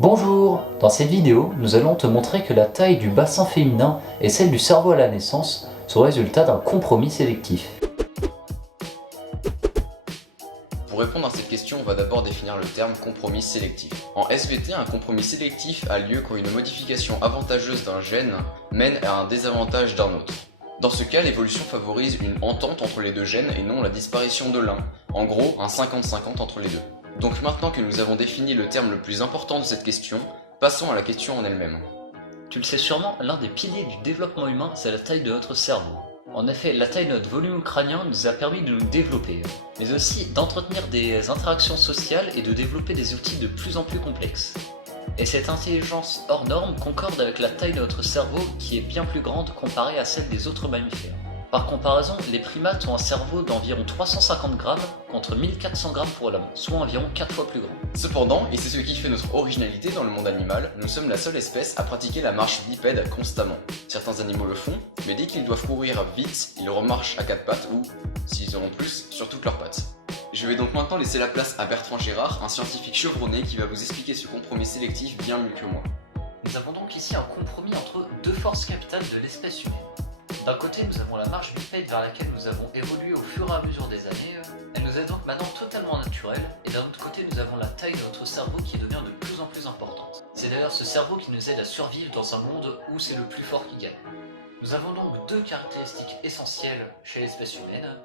Bonjour! Dans cette vidéo, nous allons te montrer que la taille du bassin féminin et celle du cerveau à la naissance sont le résultat d'un compromis sélectif. Pour répondre à cette question, on va d'abord définir le terme compromis sélectif. En SVT, un compromis sélectif a lieu quand une modification avantageuse d'un gène mène à un désavantage d'un autre. Dans ce cas, l'évolution favorise une entente entre les deux gènes et non la disparition de l'un. En gros, un 50-50 entre les deux. Donc maintenant que nous avons défini le terme le plus important de cette question, passons à la question en elle-même. Tu le sais sûrement, l'un des piliers du développement humain, c'est la taille de notre cerveau. En effet, la taille de notre volume crânien nous a permis de nous développer, mais aussi d'entretenir des interactions sociales et de développer des outils de plus en plus complexes. Et cette intelligence hors norme concorde avec la taille de notre cerveau qui est bien plus grande comparée à celle des autres mammifères. Par comparaison, les primates ont un cerveau d'environ 350 grammes contre 1400 grammes pour l'homme, soit environ 4 fois plus grand. Cependant, et c'est ce qui fait notre originalité dans le monde animal, nous sommes la seule espèce à pratiquer la marche bipède constamment. Certains animaux le font, mais dès qu'ils doivent courir vite, ils remarchent à quatre pattes ou, s'ils en ont plus, sur toutes leurs pattes. Je vais donc maintenant laisser la place à Bertrand Gérard, un scientifique chevronné qui va vous expliquer ce compromis sélectif bien mieux que moi. Nous avons donc ici un compromis entre deux forces capitales de l'espèce humaine. D'un côté, nous avons la marche bipède vers laquelle nous avons évolué au fur et à mesure des années. Elle nous est donc maintenant totalement naturelle. Et d'un autre côté, nous avons la taille de notre cerveau qui devient de plus en plus importante. C'est d'ailleurs ce cerveau qui nous aide à survivre dans un monde où c'est le plus fort qui gagne. Nous avons donc deux caractéristiques essentielles chez l'espèce humaine.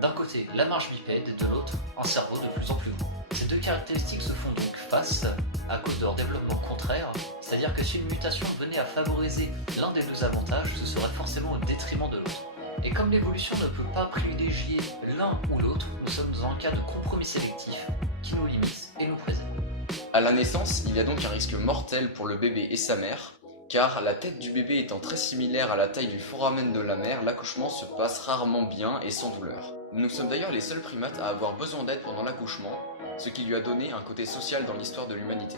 D'un côté, la marche bipède, et de l'autre, un cerveau de plus en plus grand. Ces deux caractéristiques se font donc face à cause de leur développement contraire, c'est-à-dire que si une mutation venait à favoriser l'un des deux avantages, ce serait forcément au détriment de l'autre. Et comme l'évolution ne peut pas privilégier l'un ou l'autre, nous sommes dans un cas de compromis sélectif qui nous limite et nous préserve. À la naissance, il y a donc un risque mortel pour le bébé et sa mère, car la tête du bébé étant très similaire à la taille du foramen de la mère, l'accouchement se passe rarement bien et sans douleur. Nous sommes d'ailleurs les seuls primates à avoir besoin d'aide pendant l'accouchement, ce qui lui a donné un côté social dans l'histoire de l'humanité.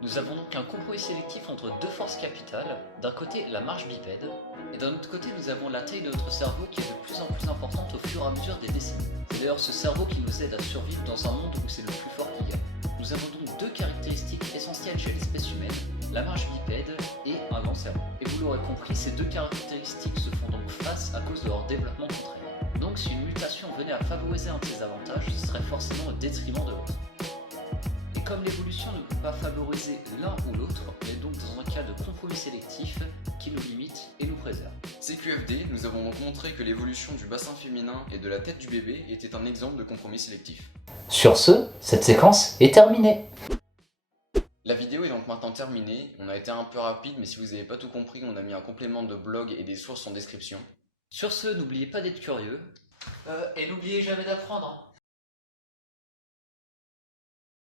Nous avons donc un compromis sélectif entre deux forces capitales, d'un côté la marche bipède, et d'un autre côté nous avons la taille de notre cerveau qui est de plus en plus importante au fur et à mesure des décennies. C'est d'ailleurs ce cerveau qui nous aide à survivre dans un monde où c'est le plus fort qui gagne. Nous avons donc deux caractéristiques essentielles chez l'espèce humaine, la marche bipède et un grand cerveau. Et vous l'aurez compris, ces deux caractéristiques se font donc face à cause de leur développement contraire. Donc si une mutation venait à favoriser un de ces avantages, ce serait forcément au détriment de l'autre. Et comme l'évolution ne peut pas favoriser l'un ou l'autre, on est donc dans un cas de compromis sélectif qui nous limite et nous préserve. CQFD, nous avons donc montré que l'évolution du bassin féminin et de la tête du bébé était un exemple de compromis sélectif. Sur ce, cette séquence est terminée. La vidéo est donc maintenant terminée, on a été un peu rapide, mais si vous n'avez pas tout compris, on a mis un complément de blog et des sources en description. Sur ce, n'oubliez pas d'être curieux. Et n'oubliez jamais d'apprendre.